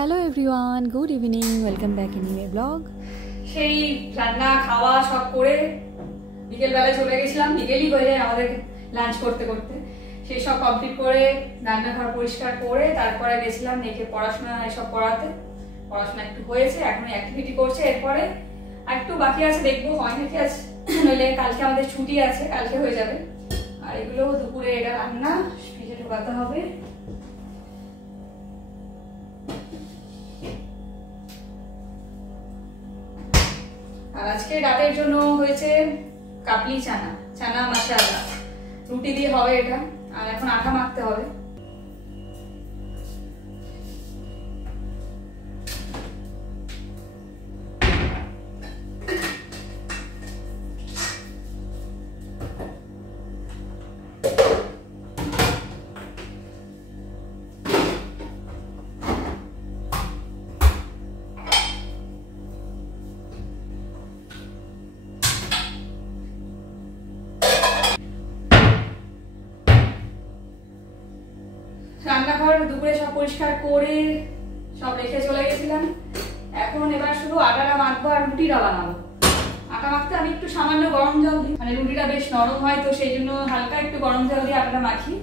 Hello everyone, good evening, welcome back in my blog. সেই রান্না খাওয়া সব করে বিকেলবেলায় চলে গেছিলাম, বিকেলই হয়ে যায় আমাদের লাঞ্চ করতে করতে। সেই সব কমপ্লিট করে রান্নাঘর পরিষ্কার করে তারপরে গেছিলাম মেয়েকে পড়াশোনা এসব করাতে। পড়াশোনা একটু হয়েছে, এখন অ্যাক্টিভিটি করছে, এরপরে একটু বাকি আছে, দেখবো হয় নাকি আজ, নইলে কালকে আমাদের ছুটি আছে, কালকে হয়ে যাবে। আর এগুলো দুপুরে এটা রান্না ফ্রিজে ঢোকাতে হবে। আর আজকে রাতের জন্য হয়েছে কাবলি চানা, চানা মশলা, রুটি দিয়ে হবে এটা। আর এখন আটা মাখতে হবে। রান্নাঘর দুপুরে সব পরিষ্কার করে সব রেখে চলে গেছিলাম। এখন এবার শুধু আটাটা মাখবো আর রুটিটা বানাবো। আটা মাখতে আমি একটু সামান্য গরম জল দিই, মানে রুটিটা বেশ নরম হয়, তো সেই জন্য হালকা একটু গরম জল দিয়ে আটাটা মাখি।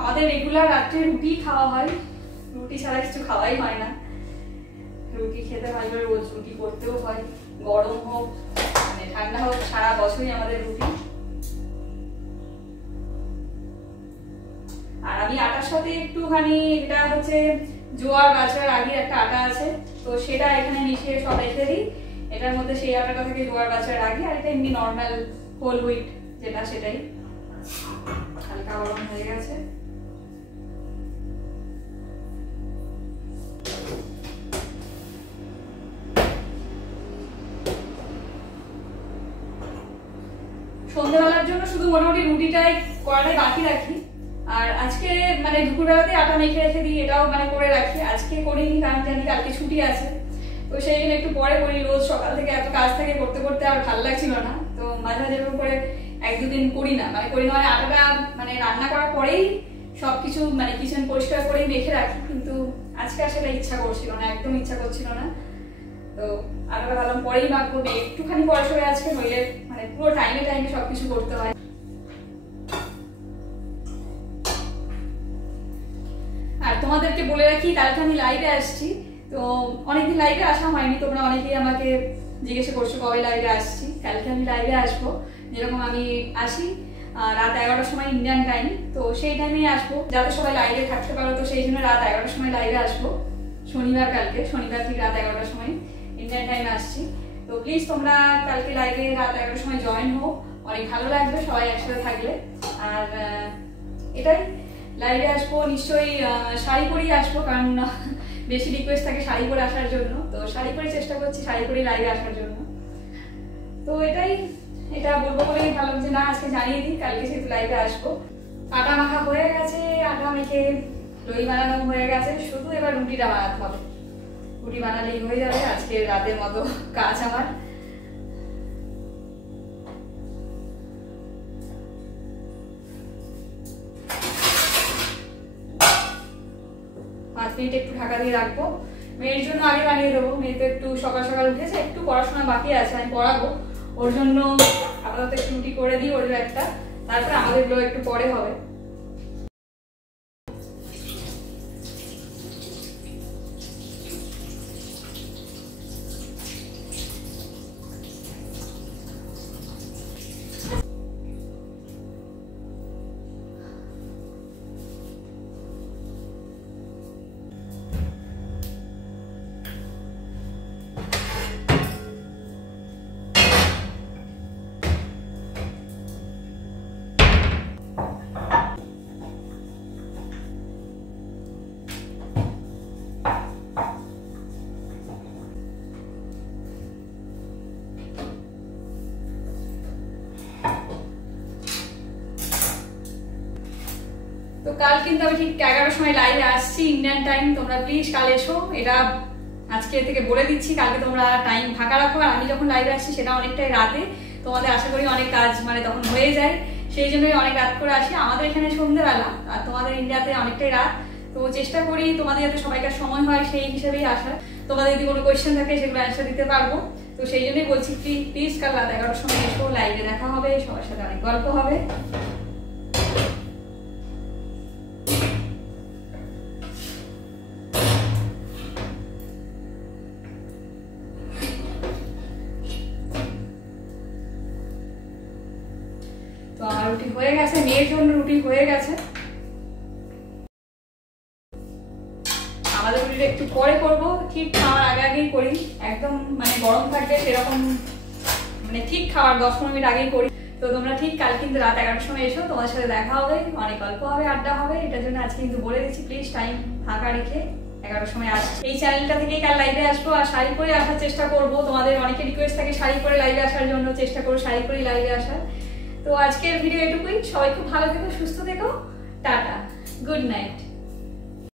আমাদের রেগুলার রাত্রে রুটি খাওয়া হয়, রুটি ছাড়া কিছু খাওয়াই হয় না। রুটি খেতে হয়, রোজ রুটি করতেও হয়, গরম হোক মানে ঠান্ডা হোক, সারা বছরই আমাদের রুটি। আর আমি আটার সাথে একটুখানি, এটা হচ্ছে জোয়ার বাজরার আগের একটা আটা আছে, তো সেটা এখানে মিশিয়ে সব রেখে দিই। এটার মধ্যে সেই আটাটা থেকে জোয়ার বাজরার আগে, আর এটা এমনি নর্মাল হোল হুইট যেটা, সেটাই। হালকা গরম হয়ে গেছে। সন্ধ্যাবেলার জন্য শুধু মোটামুটি রুটিটাই করাটাই বাকি রাখি। আর আজকে মানে দুপুরবেলাতে আটা মেখে রেখে দিই, এটাও মানে করে রাখি। আজকে করিনি কারণ জানি কালকে ছুটি আছে, তো সেই জন্য একটু পরে করি। রোজ সকাল থেকে এত কাজ থেকে করতে করতে আর ভালো লাগছিল না, তো মাঝে মাঝে এরকম করে এক দুদিন করি না, মানে করি না মানে আটাটা মানে রান্না করার পরেই সবকিছু মানে কিচেন পরিষ্কার করেই মেখে রাখি। কিন্তু আজকে আর সেটা ইচ্ছা করছিল না, একদম ইচ্ছা করছিল না, তো আটাটা ভাবলাম পরেই মাখবো। একটুখানি পয়সা হয়ে আজকে হইলে মানে পুরো টাইমে টাইমে সবকিছু করতে হয়। আর তোমাদেরকে বলে রাখি, কালকে আমি লাইভে আসছি, তো অনেকদিন লাইভে আসা হয়নি, তোমরা অনেকেই আমাকে জিজ্ঞাসা করছো কবে লাইভে আসছি। কালকে আমি লাইভে আসবো, যেরকম আমি আসি রাত 11টার সময় ইন্ডিয়ান টাইম, তো সেই টাইমেই আসবো যাতে সবাই লাইভে থাকতে পারো। তো সেই জন্য রাত 11টার সময় লাইভে আসবো, শনিবার, কালকে শনিবার ঠিক রাত 11টার সময় ইন্ডিয়ান টাইমে আসছি। তো প্লিজ তোমরা কালকে লাইভে রাত 11টার সময় জয়েন হও, অনেক ভালো লাগবে সবাই একসাথে থাকলে। আর এটাই, লাইভে আসবো নিশ্চয়ই শাড়ি পরেই আসবো, কারণ বেশি রিকোয়েস্ট থাকে শাড়ি পরে আসার জন্য, তো শাড়ি পরে চেষ্টা করছি শাড়ি পরে লাইভে আসার জন্য। তো এটাই, এটা বলবো বলেই ভালো যে না আজকে জানিয়ে দিই, কালকে যেহেতু লাইভে আসবো। আটা মাখা হয়ে গেছে, আটা মেখে দই বানানো হয়ে গেছে, শুধু এবার রুটিটা বানাতে হবে। রুটি বানালেই হয়ে যাবে আজকে রাতের মতো কাজ আমার। 5 মিনিট একটু ঢাকা দিয়ে রাখবো। মেয়ের জন্য আগে বানিয়ে দেবো, মেয়ে তো একটু সকাল সকাল উঠেছে, একটু পড়াশোনা বাকি আছে, আমি পড়াবো, ওর জন্য আপাতত একটু রুটি করে দিই ওর একটা, তারপরে আমাদেরগুলো একটু পরে হবে। তো কাল কিন্তু আমি ঠিক 11টার সময় লাইভে আসছি ইন্ডিয়ান টাইম। তোমরা প্লিজ কাল এসো, এটা আজকে থেকে বলে দিচ্ছি। কালকে তোমরা টাইম ফাঁকা রাখো, আর আমি যখন লাইভে আসছি সেটা অনেকটাই রাতে, তোমাদের আশা করি অনেক কাজ মানে তখন হয়ে যায়, সেই জন্যই অনেক রাত করে আসি। আমাদের এখানে সন্ধ্যেবেলা আর তোমাদের ইন্ডিয়াতে অনেকটাই রাত। তো চেষ্টা করি তোমাদের যাতে সবাইকার সময় হয় সেই হিসেবেই আসার। তোমাদের যদি কোনো কোয়েশ্চেন থাকে সেগুলো অ্যান্সার দিতে পারবো। তো সেই জন্যই বলছি প্লিজ কাল রাত 11টার সময় এসো, লাইভে দেখা হবে, সবার সাথে অনেক গল্প হবে। তো আমার রুটি হয়ে গেছে, মেয়ের জন্য রুটি হয়ে গেছে। আমাদের রুটিটা একটু পরে করবো, ঠিক খাওয়ার আগে আগেই করি, একদম মানে গরম থাকবে সেরকম, মানে ঠিক খাওয়ার 10-15 মিনিট আগেই করি। তো তোমরা ঠিক কাল কিন্তু রাত 11টার সময় এসো, তোমার সাথে দেখা হবে, অনেক গল্প হবে, আড্ডা হবে। এটার জন্য আজকে কিন্তু বলে দিচ্ছি প্লিজ টাইম ফাঁকা রেখে 11টার সময় আসছি। এই চ্যানেলটা থেকেই কাল লাইভে আসবো, আর শাড়ি পরে আসার চেষ্টা করবো। তোমাদের অনেকে রিকোয়েস্ট থাকে শাড়ি পরে লাইভে আসার জন্য, চেষ্টা করো শাড়ি পরে লাইভে আসার। তো আজকের ভিডিও এটুকুই, সবাই খুব ভালো থেকো, সুস্থ থেকো, টাটা, গুড নাইট।